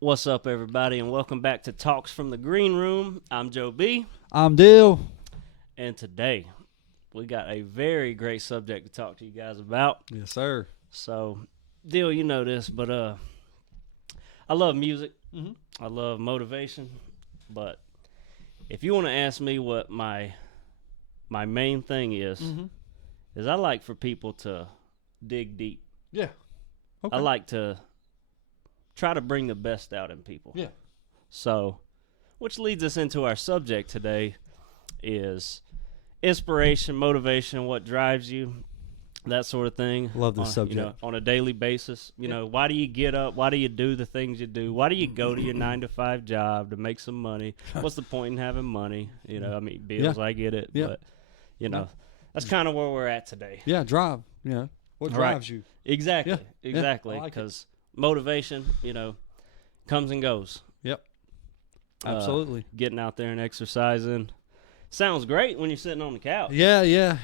What's up, everybody, and welcome back to Talks from the Green Room. I'm JoeB, I'm Dill. and today we got a very great subject to talk to you guys about. Yes, sir. So, Dill, you know this, but I love music. Mm-hmm. I love motivation, but if you want to ask me what my main thing is I like for people to dig deep. Yeah. Okay. I like to try to bring the best out in people. Yeah. So, which leads us into our subject today is inspiration, motivation, what drives you, that sort of thing. Love this subject. On a daily basis. You know, why do you get up? Why do you do the things you do? Why do you go to your 9-to-5 job to make some money? What's the point in having money? You know, I mean, bills, I get it. Yeah. But, you know, that's kind of where we're at today. Yeah, drive. You know, what drives you? Exactly. Yeah. Exactly. I like it. Because motivation, comes and goes. Yep. Absolutely. Getting out there and exercising sounds great when you're sitting on the couch. Yeah.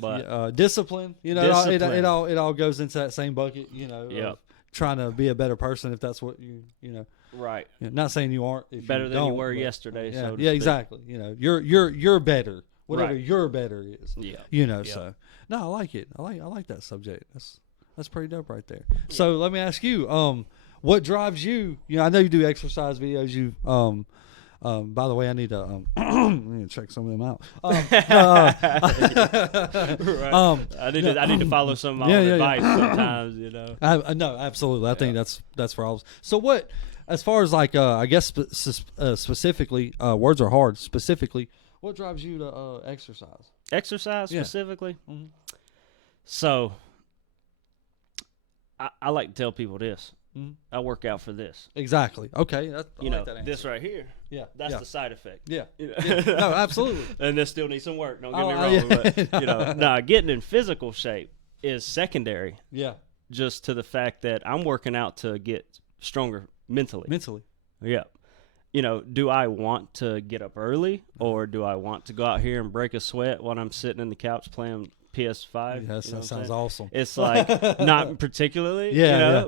But discipline. You know, discipline. It all goes into that same bucket. You know, Yep. trying to be a better person if that's what you know. Right. Not saying you aren't. If Better you than you don't, were but, yesterday. Yeah, So to yeah, speak. exactly. You know, you're better. Whatever Right. your better is. Yeah. You know, Yeah. so no, I like it. I like that subject. That's pretty dope right there. So let me ask you, what drives you? You know, I know you do exercise videos. You, by the way, I need to, I need to check some of them out. Right. I need to follow some of my own advice sometimes. You know. No, absolutely. I think that's for all of us. So what, as far as like, I guess specifically, words are hard. Specifically, what drives you to exercise? Exercise specifically. Mhm. So, I like to tell people this. Mhm. I work out for this. Exactly. Okay. I like that answer. This right here. Yeah. That's yeah. the side effect. Yeah. You know? Yeah. No, absolutely. And this still needs some work. Don't get me Oh, wrong. yeah. But, getting in physical shape is secondary Yeah. just to the fact that I'm working out to get stronger mentally. Mentally. Yeah. Do I want to get up early or do I want to go out here and break a sweat while I'm sitting in the couch playing PS5? Yes, that sounds awesome. It's like not particularly,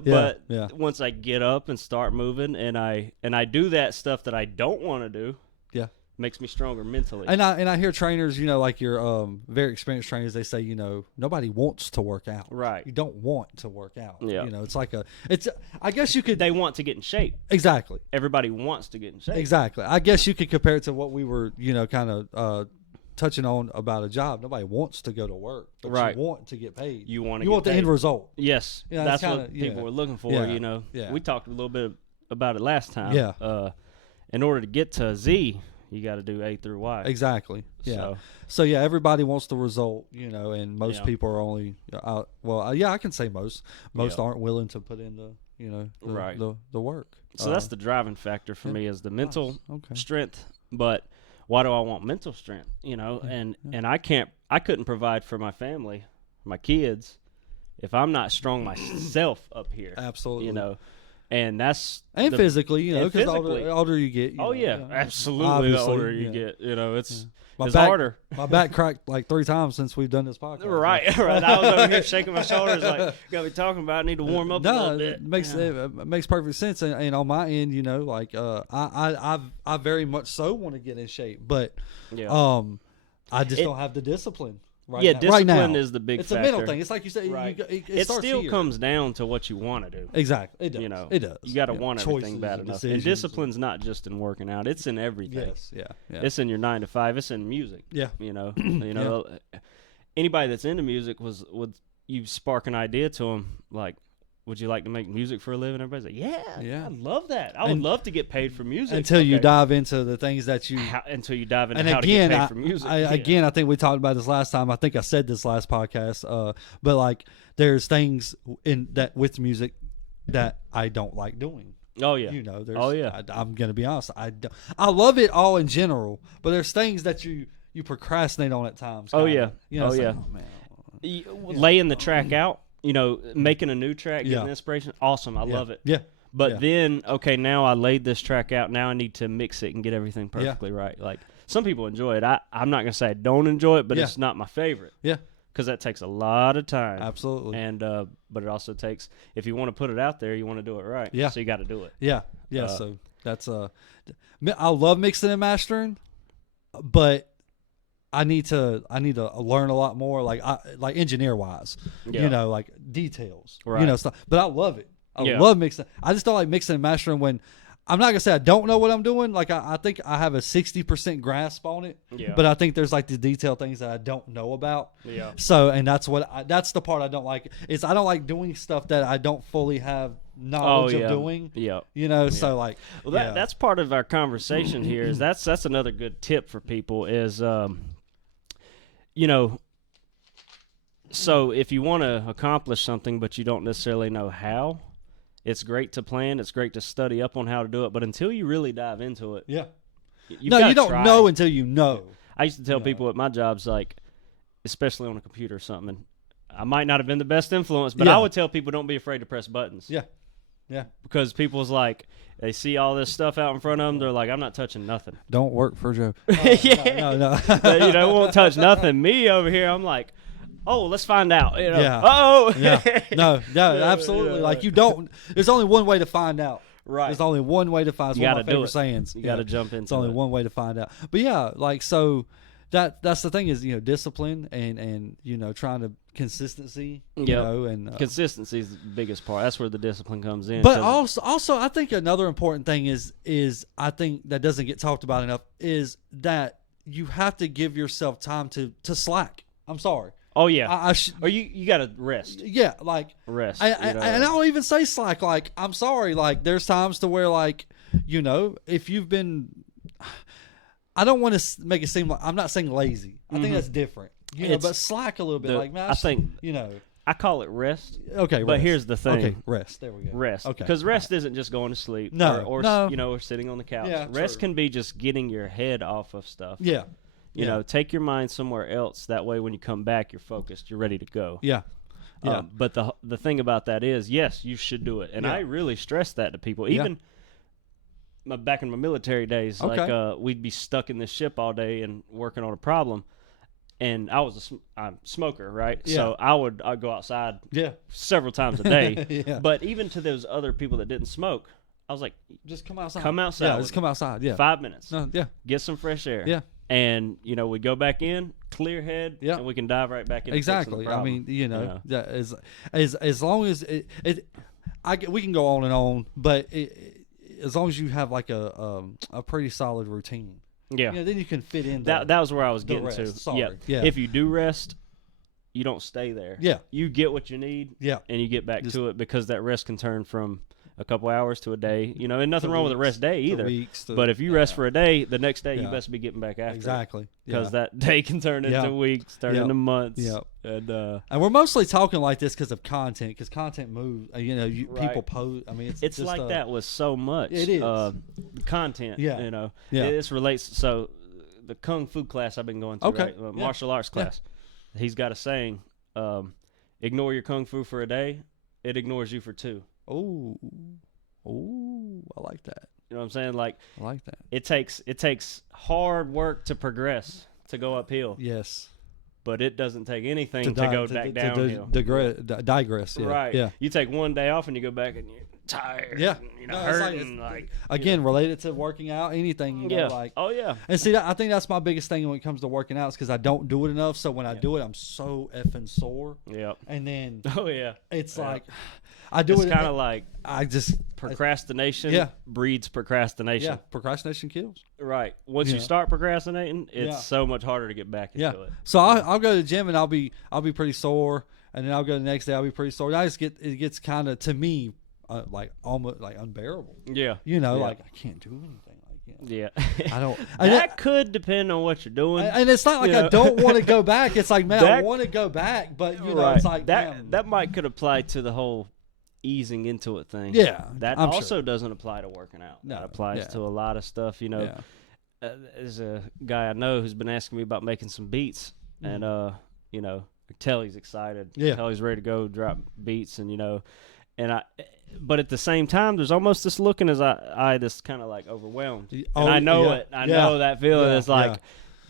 but once I get up and start moving and I do that stuff that I don't want to do, makes me stronger mentally. And I hear trainers, like your very experienced trainers, they say, nobody wants to work out. Right. You don't want to work out. Yeah. It's like I guess you could. They want to get in shape. Exactly. Everybody wants to get in shape. Exactly. I guess you could compare it to what we were, kind of touching on about a job. Nobody wants to go to work, but Right. you want to get paid. You want the end result. Yes. Yeah, that's kinda, what people yeah. were looking for, Yeah. Yeah. We talked a little bit about it last time. Yeah. In order to get to Z, you got to do A through Y. Exactly. Yeah. So yeah, everybody wants the result, and most Yeah. people are only I can say most aren't willing to put in Right. the work. So that's the driving factor for me is the mental Okay. strength. But why do I want mental strength? And I couldn't provide for my family, my kids, if I'm not strong myself up here. Absolutely. And that's physically, and because physically. the older you get. Absolutely. Obviously, The older you get, it's My it's back- harder. My back cracked like 3 times since we've done this podcast. Right. I was over here shaking my shoulders like, gotta be talking about it. I need to warm up a little bit. It makes perfect sense, and on my end, I very much so want to get in shape, but I just don't have the discipline. Discipline is the big it's factor. a mental thing. It's like you said, Right. it starts still here. comes down to what you want to do. Exactly. It does. It does. You got to Yeah. want Choices everything bad and enough. And decisions discipline's not just in working out; it's in everything. Yes. Yeah. It's in your 9-to-5. It's in music. Yeah. Anybody that's into music would you spark an idea to them like, would you like to make music for a living? Everybody's like, yeah, I love that. I would love to get paid for music. Until you dive into the things that you... until you dive into and how again, to get paid for music. Again, I think we talked about this last time. I think I said this last podcast. But like, there's things in that with music that I don't like doing. Oh yeah. I'm gonna be honest. I love it all in general, but there's things that you procrastinate on at times. Oh yeah. Man. Laying the track out. Making a new track, getting inspiration, awesome. I love it. Yeah. But then, okay, now I laid this track out. Now I need to mix it and get everything perfectly right. Like, some people enjoy it. I'm not going to say I don't enjoy it, but it's not my favorite. Yeah. because that takes a lot of time. Absolutely. And but it also takes, if you want to put it out there, you want to do it right. Yeah. So you got to do it. Yeah. So that's I love mixing and mastering, but I need to learn a lot more, like engineer wise, like details, right. Stuff. But I love it. I love mixing. I just don't like mixing and mastering when I'm not gonna say I don't know what I'm doing. Like I think I have a 60% grasp on it, but I think there's like the detailed things that I don't know about. Yeah. So, and that's that's the part I don't like, is I don't like doing stuff that I don't fully have knowledge of doing. Yeah. So like, that's part of our conversation here. Is that's another good tip for people is, so if you want to accomplish something but you don't necessarily know how, it's great to plan. It's great to study up on how to do it. But until you really dive into it, you don't know until you know. I used to tell people at my jobs, like, especially on a computer or something, and I might not have been the best influence, but I would tell people, don't be afraid to press buttons. Yeah. Because people's like, they see all this stuff out in front of them. They're like, I'm not touching nothing. Don't work for Joe. No. But, won't touch nothing. Me over here, I'm like, oh, let's find out. Yeah. Oh. Yeah. No, absolutely. Like there's only one way to find out. Right. There's only one way to find out. It's one of my favorite sayings. You got to jump into it. It's only one way to find out. But yeah, like, so that's the thing is, discipline and trying to consistency, and consistency is the biggest part. That's where the discipline comes in. But also I think another important thing is I think that doesn't get talked about enough is that you have to give yourself time to slack. I'm sorry. Oh yeah, or you got to rest. Yeah, like rest. And I don't even say slack. Like, I'm sorry. Like, there's times to where, like, if you've been, I don't want to make it seem like I'm not saying lazy. I think that's different. But slack a little bit. Like, man, I think I call it rest. Okay, but here's the thing. Okay, rest. There we go. Rest. Okay, because rest isn't just going to sleep. No, or sitting on the couch. Yeah, rest can be just getting your head off of stuff. Yeah. Take your mind somewhere else. That way, when you come back, you're focused. You're ready to go. Yeah. But the thing about that is, yes, you should do it. And I really stress that to people. Even back in my military days, like we'd be stuck in this ship all day and working on a problem. And I was a smoker, right? Yeah. So I'd go outside several times a day. But even to those other people that didn't smoke, I was like, just come outside. Come outside. Yeah, just come outside. Yeah. 5 minutes. Yeah. Get some fresh air. Yeah. And we go back in, clear head, and we can dive right back into exactly. I mean, as long as we can go on and on, but as long as you have like a pretty solid routine, then you can fit in. That was where I was getting to. Sorry. Yeah. If you do rest, you don't stay there. Yeah. You get what you need. Yeah. And you get back to it, because that rest can turn from a couple hours to a day, and nothing wrong with a rest day either. But if you rest for a day, the next day you best be getting back after. Exactly. Because that day can turn into weeks, turn into months. Yeah. And we're mostly talking like this because of content, because content moves. People post. I mean, it's just like that with so much. It is content. Yeah. This relates. So the kung fu class I've been going to, right? Martial arts class. He's got a saying: ignore your kung fu for a day, it ignores you for 2. Oh, I like that. You know what I'm saying? Like, I like that. It takes hard work to progress, to go uphill. Yes. But it doesn't take anything to go back downhill. Digress. Yeah. Right. Yeah. You take one day off and you go back and you're tired. Yeah. And, hurting. Again, related to working out, anything. Oh yeah. And see, I think that's my biggest thing when it comes to working out, is because I don't do it enough. So when I do it, I'm so effing sore. Yeah. And then. Oh yeah. It's like. I do it's kind of like procrastination breeds procrastination. Yeah, procrastination kills. Right. Once you start procrastinating, it's so much harder to get back into it. So I'll go to the gym and I'll be pretty sore, and then I'll go the next day, I'll be pretty sore. It gets kind of, to me, like almost like unbearable. Yeah. Like I can't do anything. Yeah. I don't. That could depend on what you're doing. And it's not like I don't want to go back. It's like, man, I want to go back, but it's like that could apply to the whole easing into it thing. Yeah, that I'm also sure. doesn't apply to working out. No, that applies to a lot of stuff. There's a guy I know who's been asking me about making some beats, and tell he's excited. Tell he's ready to go drop beats, but at the same time, there's almost this look in his eye that's kind of like overwhelmed. And I know it. I know that feeling. It's like,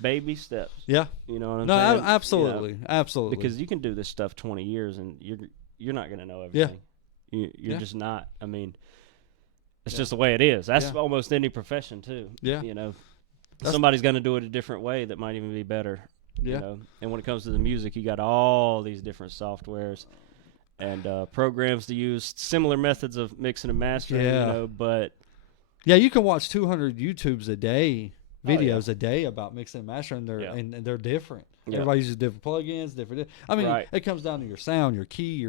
baby steps. Yeah. You know what I'm No, saying? absolutely, absolutely. Because you can do this stuff 20 years and you're not going to know everything. You're just not. I mean, it's just the way it is. That's almost any profession too. Yeah. You know, somebody's going to do it a different way that might even be better. Yeah. You know, and when it comes to the music, you got all these different softwares and programs to use, similar methods of mixing and mastering. Yeah. You know, but yeah, you can watch 200 YouTubes a day, videos a day about mixing and mastering. And they're different. Yeah. Everybody uses different plugins, different. I mean, it comes down to your sound, your key,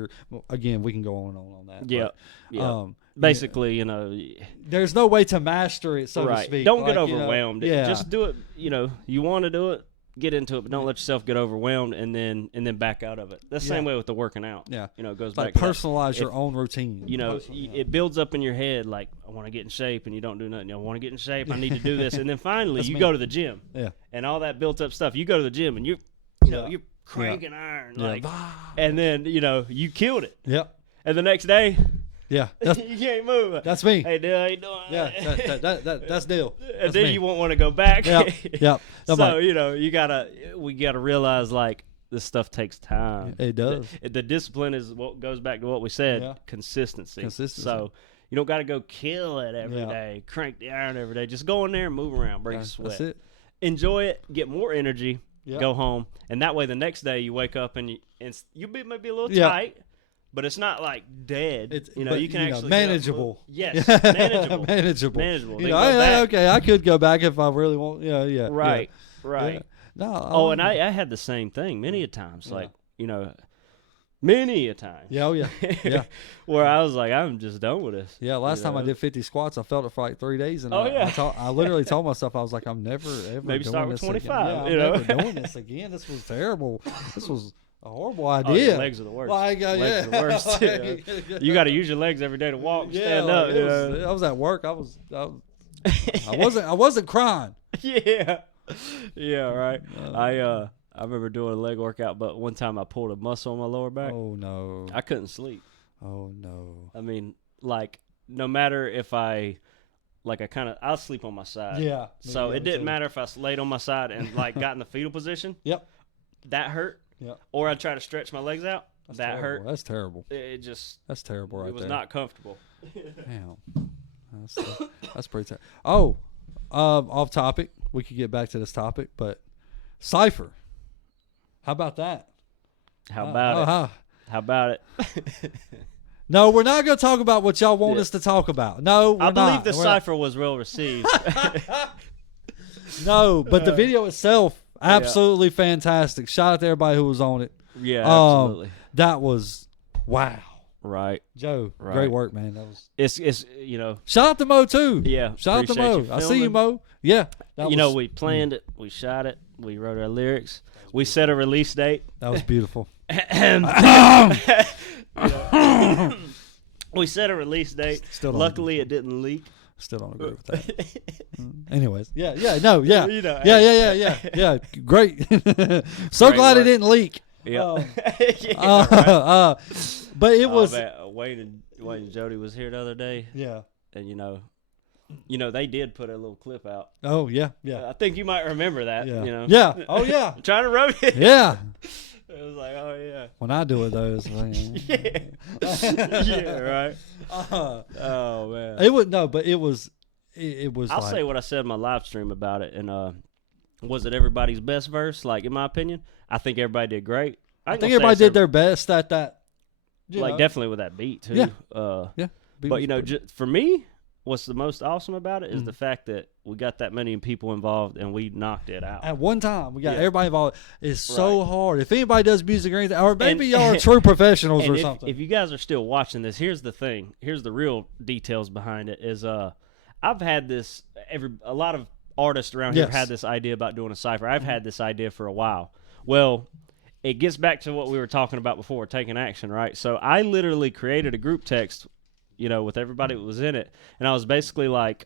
again, we can go on and on that. Yeah. But, basically, you know, there's no way to master it, so to speak. Don't get overwhelmed. You know, just do it. You know, you want to do it, get into it, but don't let yourself get overwhelmed and then back out of it. That's the same way with the working out. Yeah. You know, it goes it's like back personalize your own routine. You know, it builds up in your head like, I want to get in shape, and you don't do nothing. I want to get in shape. I need to do this. And then finally you go to the gym. Yeah. And all that built up stuff, you go to the gym and you're cranking iron. Like, and then, you know, you killed it. Yep. And the next day, you can't move. That's me. Hey, Dale, how you doing? Yeah, that's Dale. And then you won't want to go back. Yep. So, you know, we gotta realize, like, this stuff takes time. It does. The discipline is what goes back to what we said, consistency. So you don't got to go kill it every day, crank the iron every day. Just go in there and move around, break a sweat. That's it. Enjoy it, get more energy, go home, and that way the next day you wake up and you maybe a little tight, but it's not like dead. You can actually manageable. Yes, manageable. Manageable. You know, okay, I could go back if I really want. Yeah. Right. Yeah. No. And I had the same thing many a times. Like, you know, many a time. Yeah. Oh yeah. Yeah. Where I was like, I'm just done with this. Yeah. Last time I did 50 squats, I felt it for like 3 days, and I literally told myself, I was like, I'm never ever maybe doing start with this 25. again. Yeah, I'm never doing this again. This was terrible. This was a horrible idea. Your legs are the worst. Like, legs are the worst. You got to use your legs every day to walk, stand up. I was at work. I wasn't crying. Yeah, right. I remember doing a leg workout, but one time I pulled a muscle on my lower back. Oh no! I couldn't sleep. Oh no! I mean, like, no matter if I'll sleep on my side. Yeah. So it didn't matter if I laid on my side and like got in the fetal position. Yep. That hurt. Yep. Or I try to stretch my legs out. That hurt. That's terrible. That's terrible. Right there. It was not comfortable. Damn. That's pretty terrible. Oh, off topic. We could get back to this topic, but Cypher. How about that? How about it? No, we're not going to talk about what y'all want us to talk about. No, we're not. I believe the Cypher was well received. No, but the video itself, absolutely fantastic. Shout out to everybody who was on it. Yeah, absolutely. That was wow. Right. Joe, great work, man. That was it's you know. Shout out to Mo too. Yeah. Shout out to Mo. I see you, Mo. Yeah. We planned it, we shot it, we wrote our lyrics, we set a release date. That was beautiful. We set a release date. Luckily it didn't leak. Still don't agree with that. Anyways, yeah, great. So great glad work. it didn't leak. Yeah. But it was. Wayne and Jody was here the other day. Yeah. And you know they did put a little clip out. Oh yeah. I think you might remember that. Yeah. You know. Yeah. Oh yeah. I'm trying to rub it. Yeah. It was like, oh yeah. When I do it, those. Yeah. Right. Oh man. It was no, but it was. It was. I'll say what I said in my live stream about it, and was it everybody's best verse? Like in my opinion, I think everybody did great. I think everybody did their best at that. Definitely with that beat too. Yeah. Yeah. But for me, what's the most awesome about it is the fact that we got that many people involved and we knocked it out. At one time, we got everybody involved. It's so hard. If anybody does music or anything, or maybe y'all are true professionals or something. If you guys are still watching this, here's the thing. Here's the real details behind it is I've had this, a lot of artists around here have had this idea about doing a cypher. I've had this idea for a while. Well, it gets back to what we were talking about before, taking action, right? So I literally created a group text, with everybody that was in it. And I was basically like,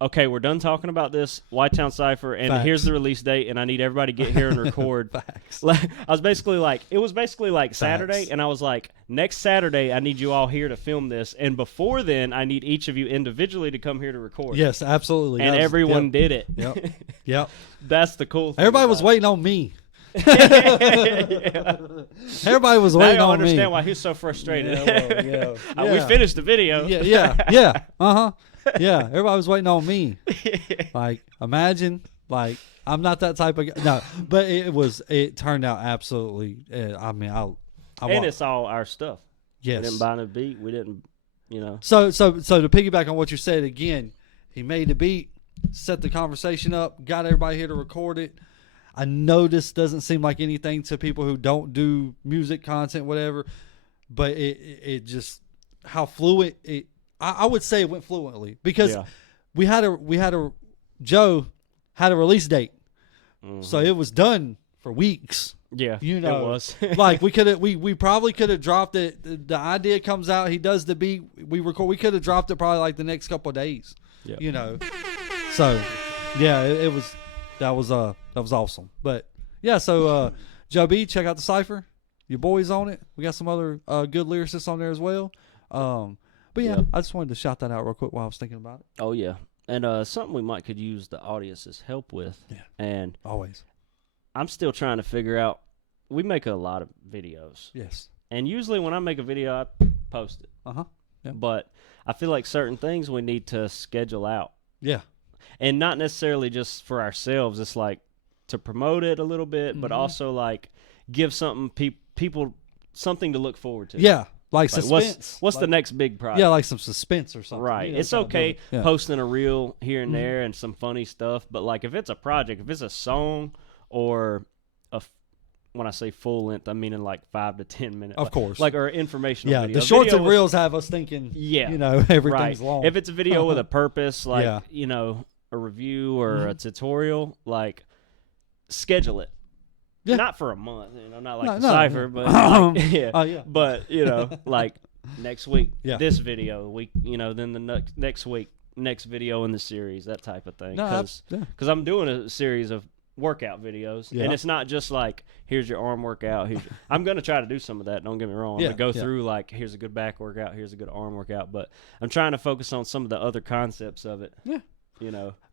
okay, we're done talking about this Whitetown Cypher, and here's the release date, and I need everybody to get here and record. I was basically like, it was basically like Saturday, and I was like, next Saturday, I need you all here to film this, and before then, I need each of you individually to come here to record. Yes, absolutely. And everyone did it. Yep. Yep. That's the cool thing. Everybody was waiting on me. Everybody was now waiting I on me. understand why he's so frustrated. Yeah. We finished the video. Yeah. Yeah. Everybody was waiting on me. Like, imagine, like, I'm not that type of guy. No, but it turned out absolutely. I mean, and it's all our stuff. Yes. We didn't buy no beat. We didn't, So to piggyback on what you said again, he made the beat, set the conversation up, got everybody here to record it. I know this doesn't seem like anything to people who don't do music content, whatever, but it just how fluent it. I would say it went fluently because we had a Joe had a release date, so it was done for weeks. Yeah, it was. Like we probably could have dropped it. The idea comes out, he does the beat, we record. We could have dropped it probably like the next couple of days. Yeah. So yeah, it was. That was awesome. But yeah, so JoeB, check out the Cypher. Your boy's on it. We got some other good lyricists on there as well. But yeah, I just wanted to shout that out real quick while I was thinking about it. Oh yeah. And something we could use the audience's help with. Yeah. And always. I'm still trying to figure out, we make a lot of videos. Yes. And usually when I make a video, I post it. Yeah. But I feel like certain things we need to schedule out. Yeah. And not necessarily just for ourselves. It's like to promote it a little bit, but also like give something people something to look forward to. Yeah, like suspense. What's the next big project? Yeah, like some suspense or something. Right. It's okay posting a reel here and there and some funny stuff, but like if it's a project, if it's a song or when I say full length, I mean in like 5 to 10 minutes. Of course. Like or informational video. The shorts and reels have us thinking, everything's long. If it's a video with a purpose, like, a review or a tutorial, like schedule it. Yeah. Not for a month, not like the Cypher, but like, but like next week, this video, then the next week, next video in the series, that type of thing. Because I'm doing a series of workout videos, and it's not just like here's your arm workout. I'm gonna try to do some of that. Don't get me wrong. I'm gonna go through like here's a good back workout, here's a good arm workout, but I'm trying to focus on some of the other concepts of it. Yeah.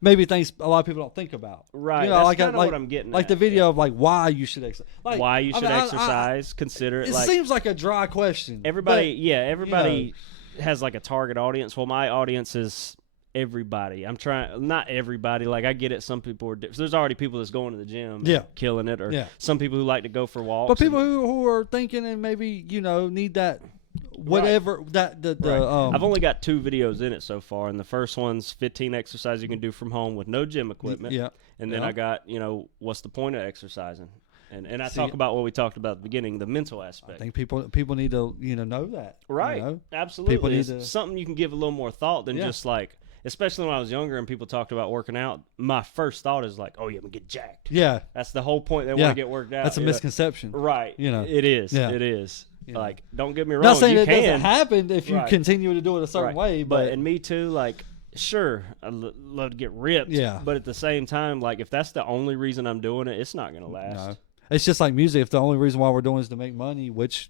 Maybe things a lot of people don't think about. Right. That's kind of what I'm getting like at. The video of like why you should exercise. Like, why you should exercise. Consider it. It like, seems like a dry question. Everybody has like a target audience. Well, my audience is everybody. I'm trying, not everybody. Like I get it. Some people are. There's already people that's going to the gym, killing it, or some people who like to go for walks. But people who are thinking and maybe need that. Whatever that I've only got 2 videos in it so far, and the first one's 15 exercises you can do from home with no gym equipment. Yeah, and then I got what's the point of exercising, and I talk about what we talked about at the beginning, the mental aspect. I think people need to know that. Right, absolutely. It's something you can give a little more thought than just like. Especially when I was younger and people talked about working out, my first thought is like, oh, yeah, I'm going to get jacked. Yeah. That's the whole point. They want to get worked out. That's a misconception. Right. It is. Yeah. It is. Like, don't get me wrong. Not saying it doesn't happen if you continue to do it a certain way. But and me too, like, sure, I'd love to get ripped. Yeah. But at the same time, like, if that's the only reason I'm doing it, it's not going to last. No. It's just like music. If the only reason why we're doing it is to make money, which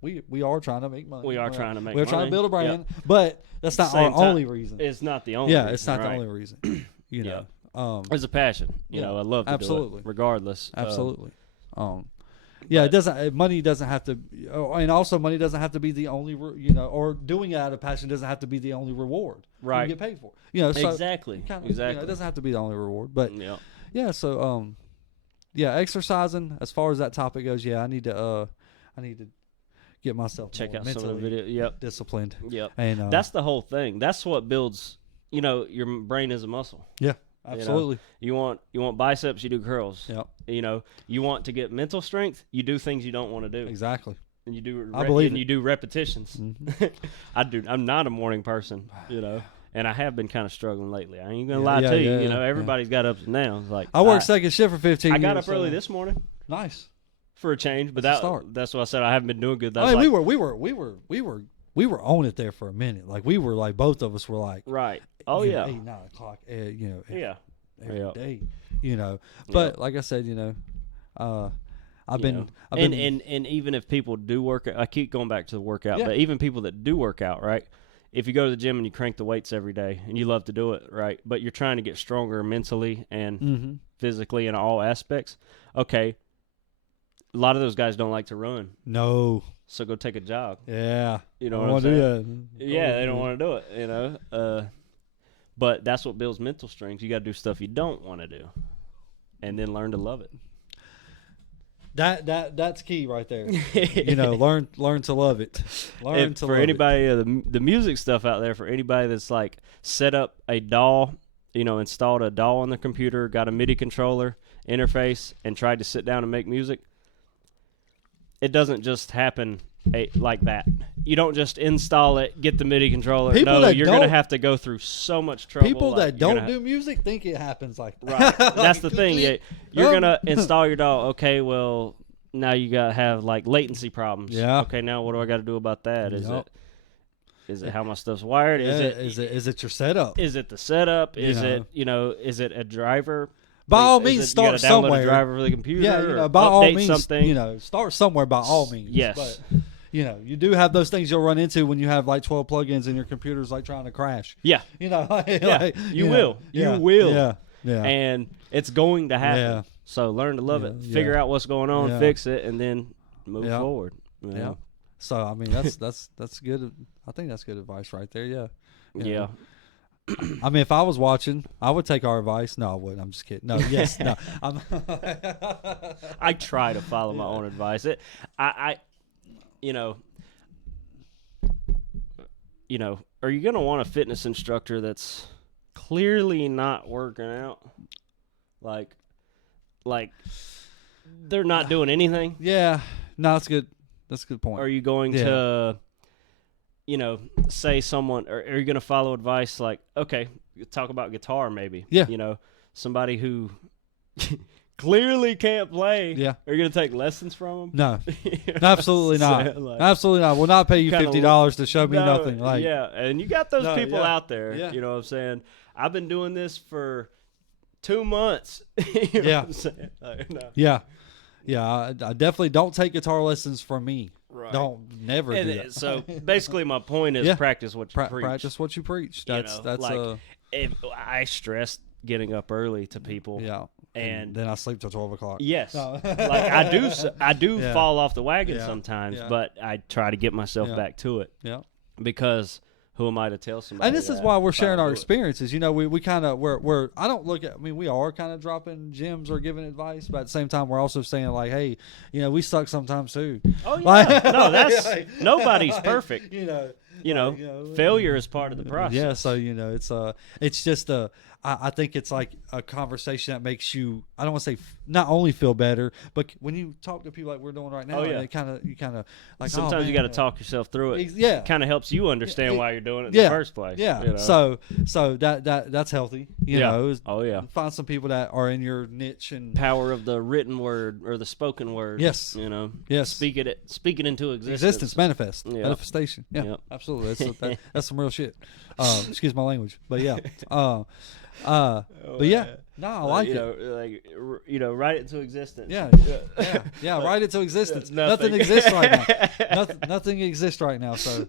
we are trying to make money. We are trying to make money. We're trying to build a brand, but that's not our only reason. It's not the only reason. It's not the only reason. It's a passion. I love to do it, regardless. Absolutely. It doesn't. Money doesn't have to, and also money doesn't have to be the only, or doing it out of passion doesn't have to be the only reward. Right. You get paid for. So exactly. Exactly. It doesn't have to be the only reward, but So exercising as far as that topic goes. I need to get myself check out mentally some of the video. Disciplined. Yep. And that's the whole thing. That's what builds. Your brain is a muscle. Yeah. Absolutely. You want biceps, you do curls. Yep. You want to get mental strength, you do things you don't want to do. Exactly. And you do. You do repetitions. Mm-hmm. I'm not a morning person. And I have been kind of struggling lately. I ain't gonna lie to you. Everybody's got ups and downs. Like I worked second shift for 15 years. I got up early this morning. Nice. For a change, but that's what I said. I haven't been doing good. We were on it there for a minute. Like we were like both of us were like right. Oh yeah. 8, 9 o'clock. Every day. But like I said, I've been and even if people do work, I keep going back to the workout. But even people that do work out, right? if you go to the gym and you crank the weights every day and you love to do it, right, but you're trying to get stronger mentally and physically in all aspects, okay, a lot of those guys don't like to run. No. So go take a jog. Yeah. You know what I'm saying? Yeah, they don't want to do it, you know. But that's what builds mental strength. You got to do stuff you don't want to do and then learn to love it. That's key right there. You know, learn to love it. For anybody the music stuff out there, for anybody that's like set up a DAW, you know, installed a DAW on the computer, got a MIDI controller interface, and tried to sit down and make music, it doesn't just happen like that. You don't just install it, get the MIDI controller. You're going to have to go through so much trouble. People that don't do music think it happens like that. Right. Like, that's the thing. You're going to install your DAW. Okay, well, now you got to have like latency problems. Yeah. Okay, now what do I got to do about that? Is it how my stuff's wired? Is it your setup? Is it the setup? Is it a driver? By all means, start somewhere. A driver for the computer. Yeah, by all means, something. Start somewhere. By all means, yes. But, you do have those things you'll run into when you have like 12 plugins and your computer's like trying to crash. Yeah, you will. Yeah, and it's going to happen. Yeah. So learn to love it. Figure out what's going on, fix it, and then move forward. Yeah. So I mean, that's good. I think that's good advice right there. Yeah. Yeah. I mean, if I was watching, I would take our advice. No, I wouldn't. I'm just kidding. No, yes, no. I try to follow my own advice. Are you going to want a fitness instructor that's clearly not working out? Like they're not doing anything? Yeah. No, that's good. That's a good point. Are you going to, say someone, or are you going to follow advice like, okay, talk about guitar maybe? Yeah. Somebody who clearly can't play. Yeah. Are you going to take lessons from them? No. Absolutely not. Absolutely not. We'll not pay you $50 to show me nothing. Yeah, and you got those people out there. Yeah. You know what I'm saying? I've been doing this for 2 months. You know what I'm saying? Yeah. Yeah, I definitely don't take guitar lessons from me. Right. Don't never do that. So basically, my point is practice what you preach. Practice what you preach. That's if I stress getting up early to people. Yeah, and then I sleep till 12 o'clock. Yes, like I do fall off the wagon sometimes, but I try to get myself back to it. Yeah, because. Who am I to tell somebody? And this is why we're sharing our experiences. We kind of we're I don't look at. I mean, we are kind of dropping gems or giving advice, but at the same time, we're also saying like, hey, we suck sometimes too. Oh yeah, no, that's nobody's perfect. Failure is part of the process. Yeah, so it's just I think it's like a conversation that makes you, I don't want to say not only feel better, but when you talk to people like we're doing right now, you kind of like sometimes you got to talk yourself through it. Yeah, kind of helps you understand why you're doing it in the first place. Yeah, so that's healthy. You know. Oh yeah. Find some people that are in your niche and power of the written word or the spoken word. Yes. Yes. Speak it into existence. Existence, manifestation. Yeah, absolutely. That's some real shit. Excuse my language, but yeah. But yeah, no, I like it. Write it into existence. Yeah, write it to existence. Nothing exists right now. Nothing exists right now. So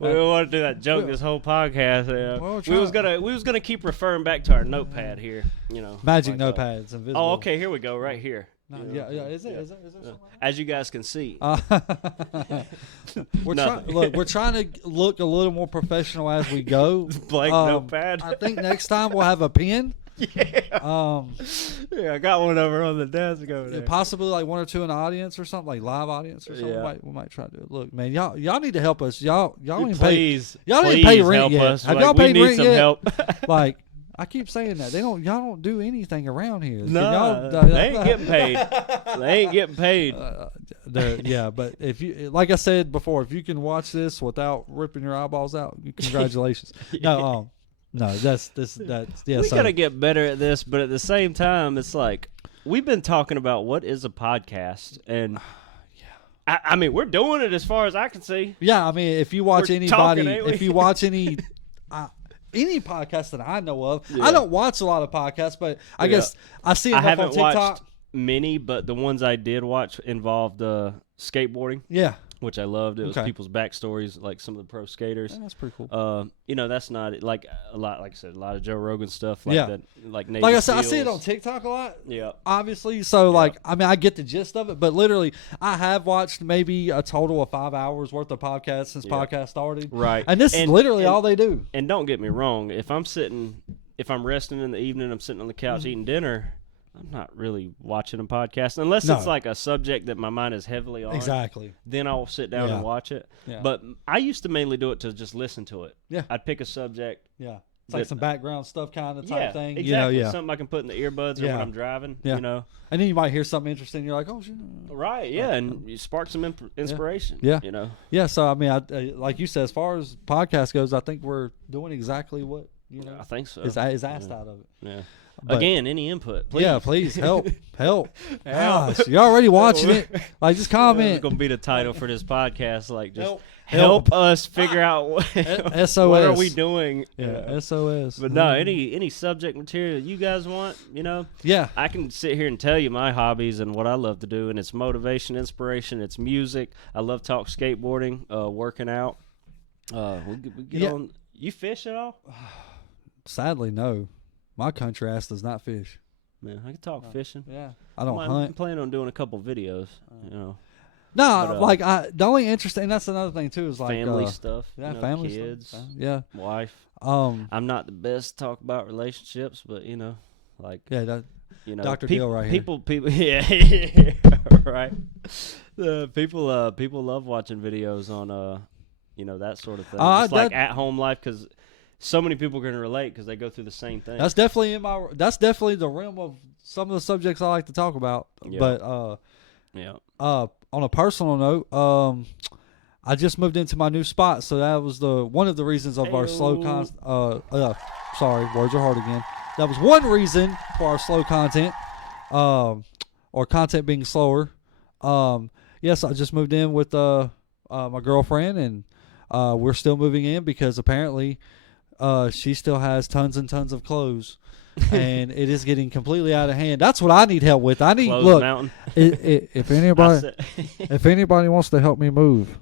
we don't want to do that joke this whole podcast. We was gonna keep referring back to our notepad here. Magic notepads. Invisible. Oh, okay. Here we go. Right here. No, Is there as you guys can see, we're trying to look a little more professional as we go. Blank notepad. I think next time we'll have a pen. Yeah. I got one over on the desk over there. Possibly like one or two in the audience or something, like live audience or something. Yeah. We might try to do it. Look, man, y'all need to help us. Y'all ain't please pay rent yet. Us. Have y'all paid rent yet? Help. Like. I keep saying that y'all don't do anything around here. No, they ain't getting paid. They ain't getting paid. But if you, like I said before, if you can watch this without ripping your eyeballs out, congratulations. No, that's. We gotta get better at this, but at the same time, it's like we've been talking about what is a podcast, and I mean we're doing it as far as I can see. Yeah, I mean if you watch any podcast that I know of. I don't watch a lot of podcasts, but I guess I see enough I haven't on TikTok. Watched many, but the ones I did watch involved skateboarding. Yeah. which I loved. It was people's backstories, like some of the pro skaters. Yeah, that's pretty cool. That's not like a lot. Like I said, a lot of Joe Rogan stuff. Like that, like Navy like I said, I SEALs. see it on TikTok a lot. Yeah, obviously. So like, I mean, I get the gist of it, but literally, I have watched maybe a total of 5 hours worth of podcasts since podcast started. Right, and this is literally all they do. And don't get me wrong, if I'm resting in the evening, I'm sitting on the couch eating dinner. I'm not really watching a podcast unless it's like a subject that my mind is heavily on. Exactly. Then I'll sit down and watch it. Yeah. But I used to mainly do it to just listen to it. Yeah. I'd pick a subject. Yeah. It's like some background stuff kind of type thing. Exactly. Something I can put in the earbuds or when I'm driving. Yeah. And then you might hear something interesting. You're like, oh, shit. Right. Yeah. And you spark some inspiration. Yeah. Yeah. So, I mean, like you said, as far as podcast goes, I think we're doing exactly what, I think so. Is asked out of it. Yeah. But, again, any input, please. Yeah, please help. Gosh, you're already watching it. Like, just comment. It's gonna be the title for this podcast. Like, just help us figure out what SOS. What are we doing? Yeah, SOS. But no, any subject material you guys want, Yeah, I can sit here and tell you my hobbies and what I love to do, and it's motivation, inspiration, it's music. I love talk skateboarding, working out. We get on. You fish at all? Sadly, no. My country ass does not fish. Man, I can talk fishing. Yeah, I don't hunt. I'm planning on doing a couple videos. No, like the only interesting. That's another thing too. Is like family stuff. Yeah, family kids. Stuff. Yeah, wife. I'm not the best to talk about relationships, but like Dr. Deal right here. People, right. People love watching videos on that sort of thing. It's like at home life because. So many people are going to relate because they go through the same thing. That's definitely that's definitely the realm of some of the subjects I like to talk about. Yeah. But on a personal note, I just moved into my new spot, so that was one of the reasons of our slow sorry, words are hard again. That was one reason for our slow content, or content being slower. Yes, I just moved in with my girlfriend, and we're still moving in because apparently. She still has tons and tons of clothes, and it is getting completely out of hand. That's what I need help with. I need if anybody wants to help me move,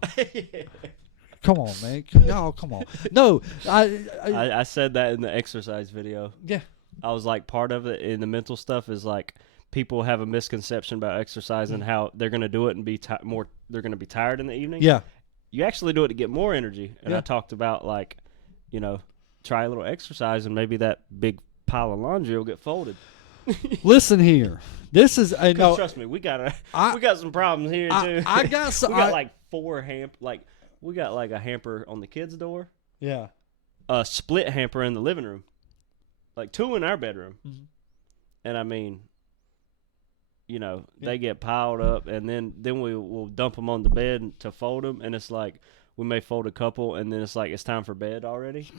come on, man. Y'all, come on. No, I said that in the exercise video. Yeah, I was like, part of it in the mental stuff is like people have a misconception about exercise and how they're going to do it and be more. They're going to be tired in the evening. Yeah, you actually do it to get more energy, and I talked about like, try a little exercise and maybe that big pile of laundry will get folded. Listen here, this is trust me, we got some problems here too. I got some. We got like 4 we got like a hamper on the kids' door. Yeah, a split hamper in the living room, like 2 in our bedroom, and I mean, they get piled up, and then we will dump them on the bed to fold them, and it's like we may fold a couple, and then it's like it's time for bed already.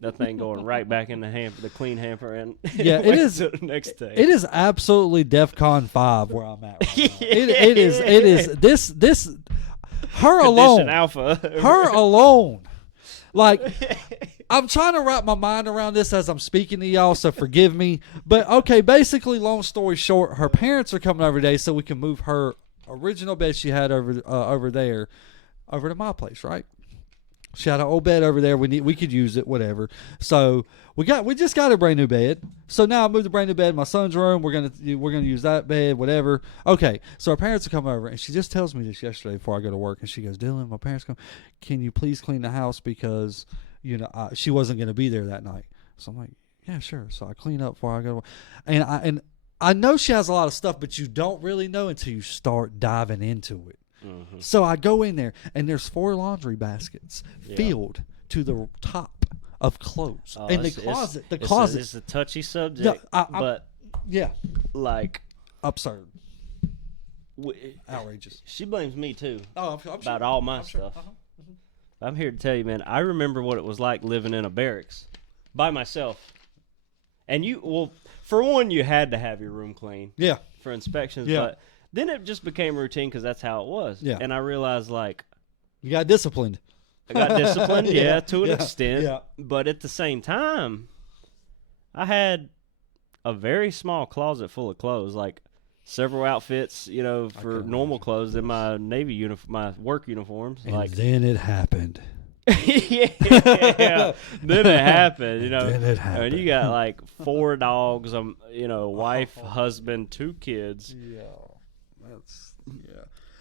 That thing going right back in the clean hamper, and yeah, it is the next day. It is absolutely DEFCON 5 where I'm at right now. It is this her alone, alpha, her alone. Like I'm trying to wrap my mind around this as I'm speaking to y'all, so forgive me. But okay, basically, long story short, her parents are coming over today so we can move her original bed she had over there over to my place, right? She had an old bed over there. We could use it, whatever. So we just got a brand new bed. So now I moved the brand new bed in my son's room. We're gonna use that bed, whatever. Okay. So our parents are coming over, and she just tells me this yesterday before I go to work, and she goes, "Dylan, my parents come. Can you please clean the house because she wasn't gonna be there that night." So I'm like, "Yeah, sure." So I clean up before I go to work, and I know she has a lot of stuff, but you don't really know until you start diving into it. Mm-hmm. So I go in there, and there's 4 laundry baskets filled to the top of clothes. And the closet. It's a touchy subject, but yeah, like absurd, outrageous. She blames me too. I'm about sure. all my stuff. Sure. Mm-hmm. I'm here to tell you, man. I remember what it was like living in a barracks by myself. And for one, you had to have your room clean. Yeah. For inspections, yeah. But then it just became routine because that's how it was. Yeah. And I realized, like, you got disciplined. I got disciplined, to an extent. Yeah. But at the same time, I had a very small closet full of clothes, like several outfits, you know, for normal clothes in my Navy uniform, my work uniforms. And then it happened. Yeah. Then it happened, you know. Then it happened. I mean, you got like 4 dogs, you know, wife, husband, 2 kids. Yeah.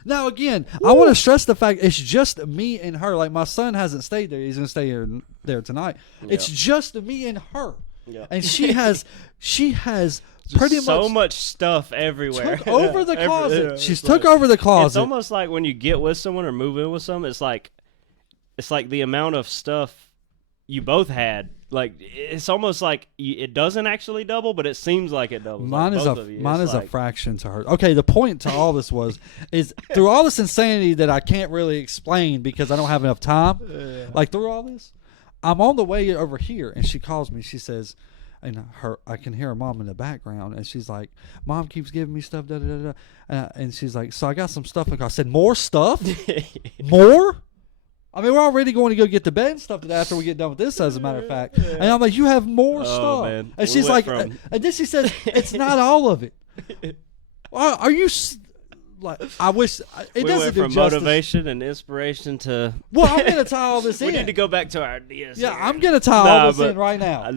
Now again, I want to stress the fact it's just me and her. Like my son hasn't stayed there; he's gonna stay there tonight. Yeah. It's just me and her, and she has pretty much so much stuff everywhere. Took over the closet. She's took over the closet. It's almost like when you get with someone or move in with someone. It's like the amount of stuff you both had. Like it's almost like it doesn't actually double, but it seems like it doubles. Mine like is a fraction to her. Okay, the point to all this is through all this insanity that I can't really explain because I don't have enough time. Like through all this, I'm on the way over here, and she calls me. She says, and I can hear her mom in the background, and she's like, "Mom keeps giving me stuff, da da da," and she's like, "So I got some stuff." I said, "More stuff, more." I mean, we're already going to go get to bed and stuff after we get done with this, as a matter of fact. And I'm like, you have more stuff. Man. And she's like, and then she says, it's not all of it. Are you, like, I wish, it we doesn't went do from justice. motivation and inspiration to... Well, I'm going to tie all this in. We need to go back to our ideas. Yeah, here. I'm going to tie all this in right now.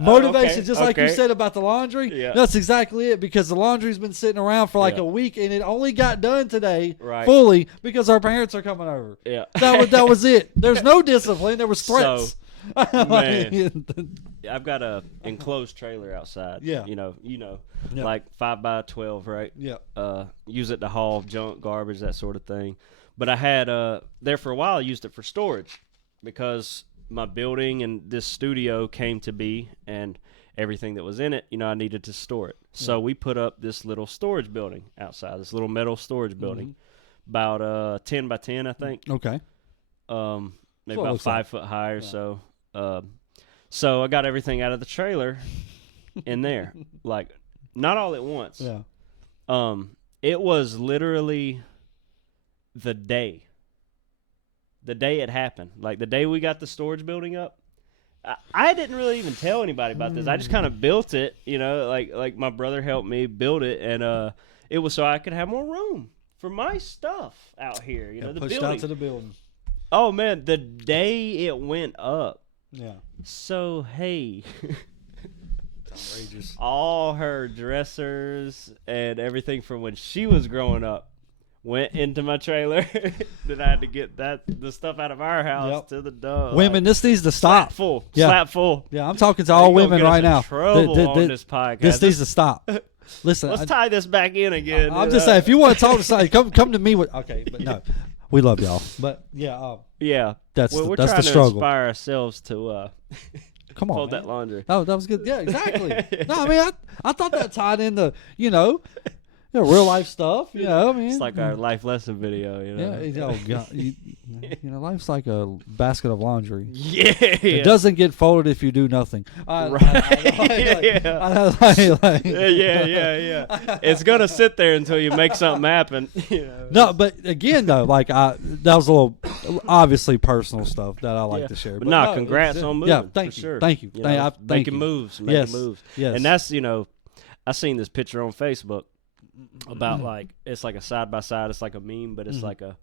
Motivation, just like you said about the laundry. Yeah. That's exactly it, because the laundry's been sitting around for like a week, and it only got done today fully because our parents are coming over. Yeah. That was it. There's no discipline. There was threats. So, man, I've got a enclosed trailer outside. Yeah. You know, like 5 by 12, right? Yeah. Use it to haul junk, garbage, that sort of thing. But I had there for a while. I used it for storage because my building and this studio came to be, and everything that was in it, you know, I needed to store it. So we put up this little storage building outside, this little metal storage building, about 10 by 10, I think. Okay. Maybe about 5 foot high or so. So I got everything out of the trailer in there, like not all at once. Yeah. It was literally the day it happened. Like the day we got the storage building up, I didn't really even tell anybody about this. I just kind of built it, you know, like my brother helped me build it, and it was so I could have more room for my stuff out here. You know, the pushed building. out to the building. Oh man, the day it went up. Yeah. So hey, it's outrageous. All her dressers and everything from when she was growing up went into my trailer. Then I had to get the stuff out of our house to the dump. Women, this needs to stop. Slap full. Yeah, I'm talking to all women right now. Trouble on this podcast. This needs to stop. Listen, let's tie this back in again. I'm just saying, if you want to talk to somebody, come to me with. Okay, but no. We love y'all, but that's we're that's trying the struggle. To inspire ourselves to come on, fold that laundry. Oh, that was good. Yeah, exactly. No, I mean, I thought that tied into real life stuff. You know, I mean, it's like our life lesson video. You know, oh God, life's like a basket of laundry. Yeah, it doesn't get folded if you do nothing. It's gonna sit there until you make something happen. No, but again though, like that was a little obviously personal stuff that I like to share. But congrats on moving. Yeah, thank you. Making moves, moves. Yes. And that's I seen this picture on Facebook about like it's like a side by side. It's like a meme, but it's like a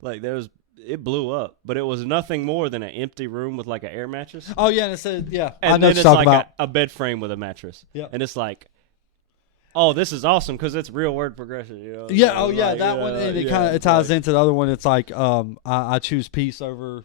like it blew up, but it was nothing more than an empty room with like an air mattress. Oh yeah, and it said and I know then it's like a bed frame with a mattress. Yeah, and it's like, oh, this is awesome because it's real word progression. You know? Yeah. Oh yeah, that one. And it kind of ties into the other one. It's like I choose peace over.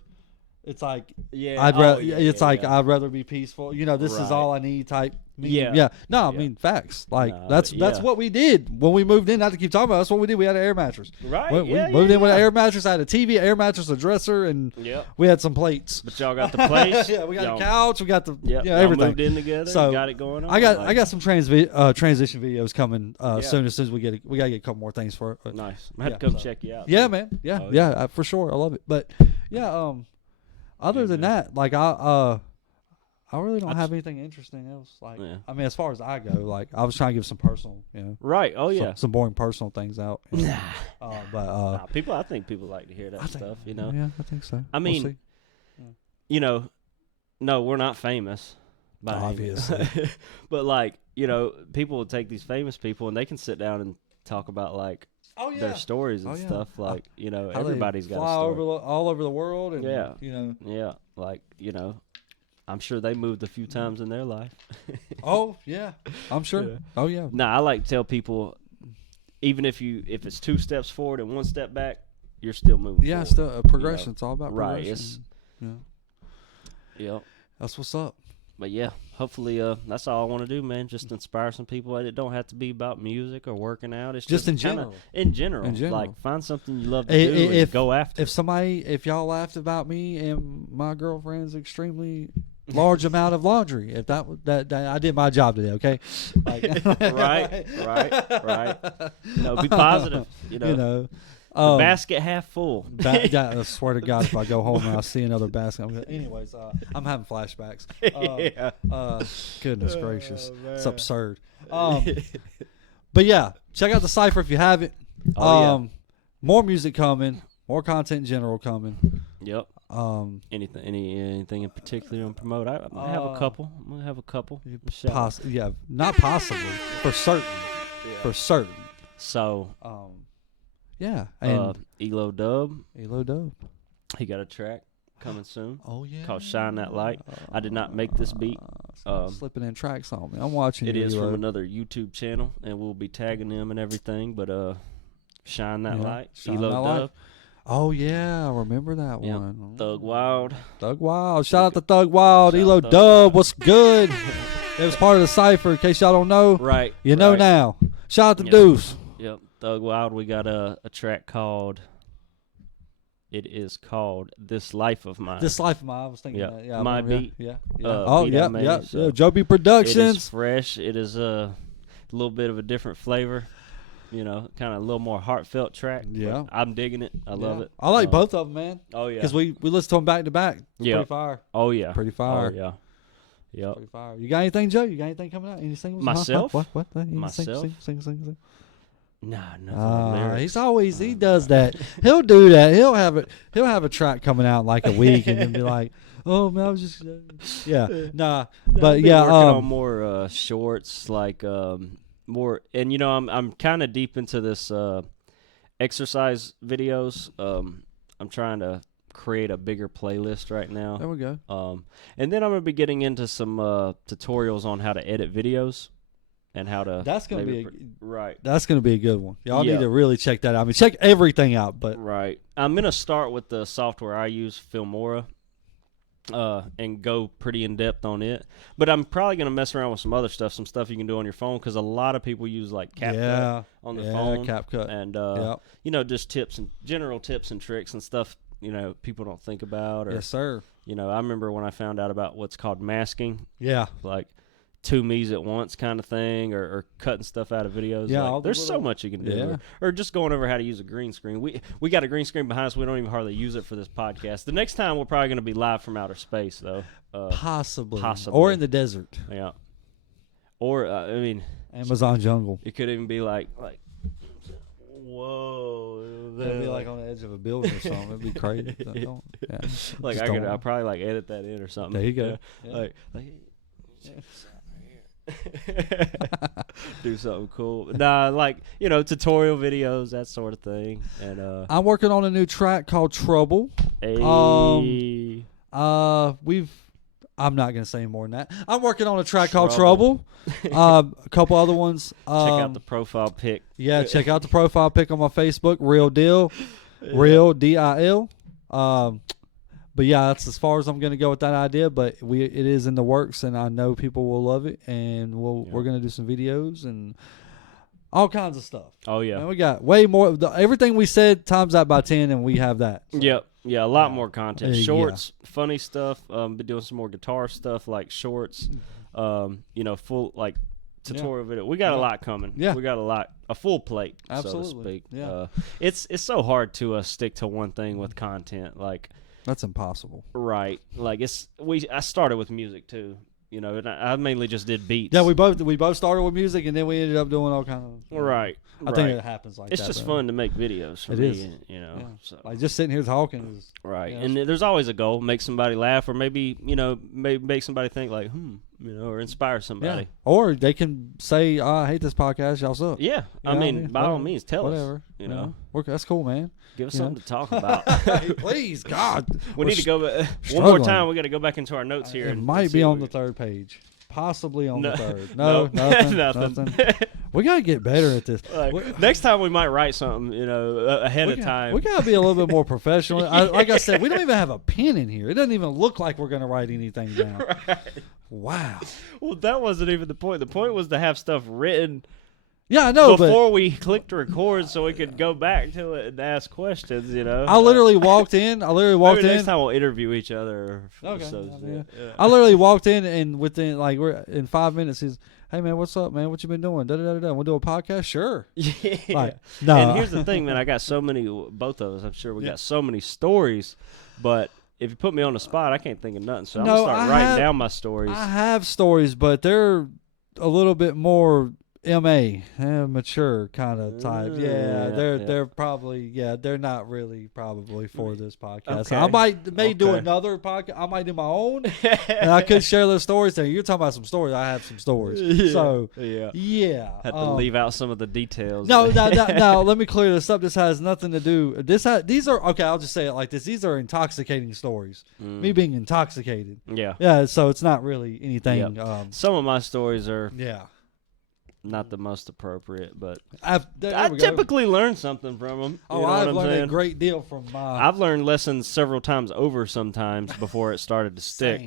It's like I'd rather be peaceful. You know, this is all I need type. Yeah. No, I mean facts. Like that's what we did when we moved in. Not to keep talking about it, that's what we did. We had an air mattress. Right. We moved in with an air mattress. I had a TV, air mattress, a dresser, and we had some plates. But y'all got the plates. Yeah, we got a couch. We got the everything. Moved in together. So got it going on. I got some transition videos coming soon. As soon as we get it, we gotta get a couple more things for it. But, nice. I had to come check you out. Yeah, man. Yeah, for sure. I love it. But other than that, like I really don't have anything interesting else. Like I mean, as far as I go, like I was trying to give some personal, right? Oh yeah, some boring personal things out. But I think people like to hear that stuff. Yeah, I think so. I mean, no, we're not famous, by obviously. But like, you know, people will take these famous people and they can sit down and talk about like their stories and stuff. Like, you know, everybody's got a story. All over the world. And, yeah. You know. Yeah. Like, you know, I'm sure they moved a few times in their life. Oh, yeah. I'm sure. Yeah. Oh, yeah. Nah, I like to tell people, even if it's 2 steps forward and 1 step back, you're still moving forward. Still a progression. You know? It's all about progression. Right. Yep. That's what's up. But yeah, hopefully that's all I want to do, man. Just inspire some people. It don't have to be about music or working out. It's just in general. In general. Like, find something you love to do and go after. If y'all laughed about me and my girlfriend's extremely large amount of laundry, if that I did my job today, okay? Like, right. No, be positive. You know. The basket half full. I swear to God, if I go home and I see another basket, anyways, I'm having flashbacks. Goodness gracious, it's absurd. But yeah, check out the Cypher if you haven't. More music coming, more content in general coming. Yep. Anything in particular you want to promote? I might have a couple. I'm gonna have a couple. Not possibly, for certain. Yeah. For certain. So. Yeah, and Elo Dub. He got a track coming soon. Oh yeah, called "Shine That Light." I did not make this beat. Slipping in tracks on me. I'm watching. It is from another YouTube channel, and we'll be tagging them and everything. But "Shine That Light," Elo Dub. Oh yeah, I remember that one. Thug Wild. Shout out to Thug Wild. Elo Dub. What's good? It was part of the Cypher. In case y'all don't know, right? You know now. Shout out to Deuce. Yep. Thug Wild, we got a track called, it is called This Life of Mine. This Life of Mine, I was thinking that. Yeah, my beat. Yeah. So JoeB Productions. It is fresh. It is a little bit of a different flavor, you know, kind of a little more heartfelt track. Yeah. I'm digging it. I love it. I like both of them, man. Oh, yeah. Because we listen to them back to back. Pretty fire. Oh, yeah. Pretty fire. Oh, yeah. Yep. Pretty fire. You got anything, Joe? You got anything coming out? Any singles? Myself? What? Myself? Sing. Nah, nothing. He does that. He'll do that. He'll have a track coming out in like a week and then be like, oh man, I was just but yeah, working on more shorts, like more, and you know, I'm kind of deep into this exercise videos. I'm trying to create a bigger playlist right now. There we go. And then I'm gonna be getting into some tutorials on how to edit videos. And how to that's gonna be right. That's gonna be a good one. Y'all need to really check that out. I mean, check everything out, but right. I'm gonna start with the software I use, Filmora, and go pretty in depth on it. But I'm probably gonna mess around with some other stuff, some stuff you can do on your phone, because a lot of people use like CapCut on their phone, CapCut, and you know, just general tips and tricks and stuff. You know, people don't think about. Or, yes, sir. You know, I remember when I found out about what's called masking. Yeah, like 2 me's at once kind of thing, or cutting stuff out of videos. Yeah, like, there's so much you can do. Or just going over how to use a green screen. We got a green screen behind us. We don't even hardly use it for this podcast. The next time we're probably going to be live from outer space, though. Possibly. Or in the desert. Yeah. Or I mean, Amazon jungle. It could even be like whoa. It'd be like on the edge of a building or something. It'd be crazy. Like I'll probably like edit that in or something. There you go. Like do something cool. Nah, like, you know, tutorial videos, that sort of thing. And I'm working on a new track called Trouble. I'm not gonna say any more than that. I'm working on a track called Trouble. A couple other ones. Check out the profile pic. Yeah, check out the profile pic on my Facebook. Real Deal, Real DIL. But yeah, that's as far as I'm going to go with that idea. But it is in the works, and I know people will love it. And we're going to do some videos and all kinds of stuff. Oh yeah, and we got way more. Everything we said times that by 10, and we have that. So. Yep, yeah, a lot more content. Shorts, funny stuff. Been doing some more guitar stuff like shorts. You know, full like tutorial video. We got a lot coming. Yeah, we got a full plate, absolutely. So to speak. Yeah, it's so hard to stick to one thing with content like. That's impossible. Right. Like I started with music too, you know, and I mainly just did beats. Yeah, we both started with music and then we ended up doing all kind of Right. I think it happens like that. It's just fun to make videos for it me, is. You know. Yeah. So like just sitting here talking is right. You know, and there's always a goal, make somebody laugh or maybe, you know, make somebody think like, or inspire somebody. Yeah. Or they can say, I hate this podcast. Y'all suck. Yeah. I mean, by all means, tell us. You know. That's cool, man. Give us something to talk about. Please, God. We need to go one more time. We got to go back into our notes here. It might be on the third page. Possibly on the third. No, nothing. We got to get better at this. Next time we might write something, ahead of time. We got to be a little bit more professional. Like I said, we don't even have a pen in here. It doesn't even look like we're going to write anything down. Right. Wow. Well, that wasn't even the point. The point was to have stuff written. Yeah, I know. Before we clicked record, so we could go back to it and ask questions. I literally walked in. Maybe next time we'll interview each other. Okay. Yeah. I literally walked in, and within we're in 5 minutes, he's, hey man, what's up, man? What you been doing? We'll do a podcast, sure. Yeah. No. And here's the thing, man. I got so many. Both of us, I'm sure, we got so many stories, but. If you put me on the spot, I can't think of nothing. So I'm going to start writing down my stories. I have stories, but they're a little bit more mature kind of type. They're probably, they're not really probably for this podcast. Okay. I may do another podcast. I might do my own, and I could share those stories. You're talking about some stories. I have some stories. Yeah. So, Had to leave out some of the details. No, let me clear this up. This has nothing to do. These are, okay, I'll just say it like this. These are intoxicating stories. Me being intoxicated. Yeah. Yeah, so it's not really anything. Yep. Some of my stories are... Yeah. Not the most appropriate, but I typically learn something from them. I've learned a great deal from my... I've learned lessons several times over sometimes before it started to stick.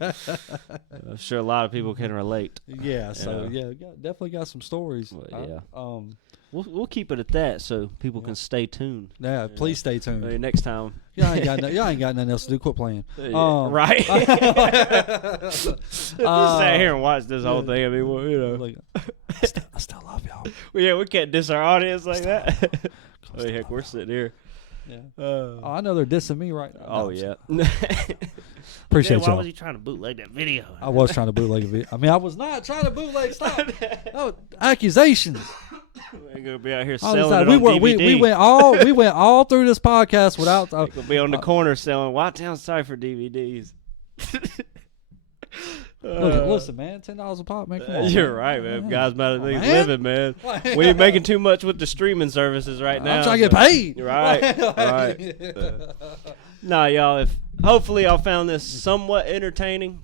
I'm sure a lot of people can relate. Yeah, so definitely got some stories. But, We'll keep it at that so people can stay tuned. Yeah, please stay tuned. Next time. Y'all ain't got nothing else to do. Quit playing. Right. If you sat here and watched this whole thing, I mean, I still love y'all. We can't diss our audience like that. Heck, we're sitting here. Yeah. I know they're dissing me right now. Oh, yeah. Appreciate y'all. Why was he trying to bootleg that video? I was trying to bootleg a video. I mean, I was not trying to bootleg. Stop. No, accusations. We're gonna be out here selling it on DVD. We went all through this podcast without. We'll be on the corner selling White Town Cypher DVDs. Listen, man, $10 a pop, man. Come on, you're right, man. Guys about to think living, man. We ain't making too much with the streaming services right now. I'm trying to get paid. Right. Nah, y'all. Hopefully y'all found this somewhat entertaining,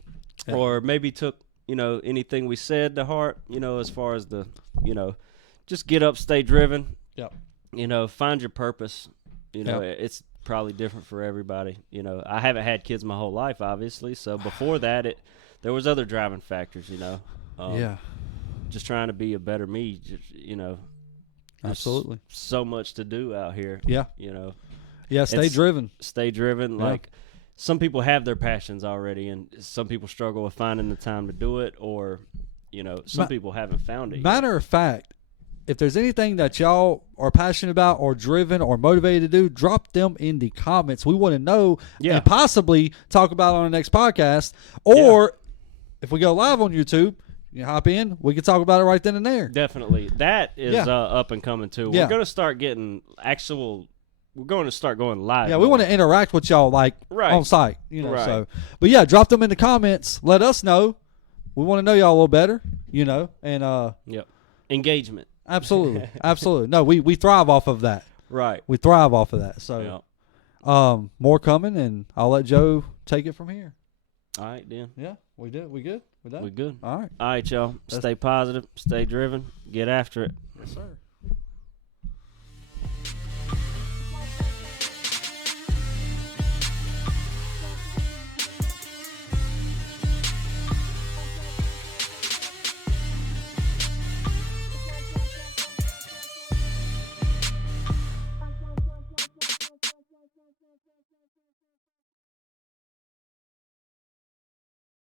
or maybe took anything we said to heart. As far as the just get up, stay driven. Yep. Find your purpose. It's probably different for everybody. I haven't had kids my whole life, obviously. So before that, there was other driving factors. Just trying to be a better me. Absolutely. So much to do out here. Yeah. Yeah. Stay driven. Stay driven. Yeah. Like some people have their passions already, and some people struggle with finding the time to do it, or some people haven't found it. Matter of fact, if there's anything that y'all are passionate about or driven or motivated to do, drop them in the comments. We want to know and possibly talk about it on the next podcast. Or if we go live on YouTube, you hop in, we can talk about it right then and there. Definitely. That is up and coming too. We're going to start getting we're going to start going live. Yeah, we want to interact with y'all on site. Right. So, but drop them in the comments. Let us know. We want to know y'all a little better, and engagement. Absolutely. Absolutely. No, we thrive off of that. Right. We thrive off of that. So, more coming, and I'll let Joe take it from here. All right, then. Yeah, we did. We good? We good. All right. All right, y'all. Stay positive. Stay driven. Get after it. Yes, sir.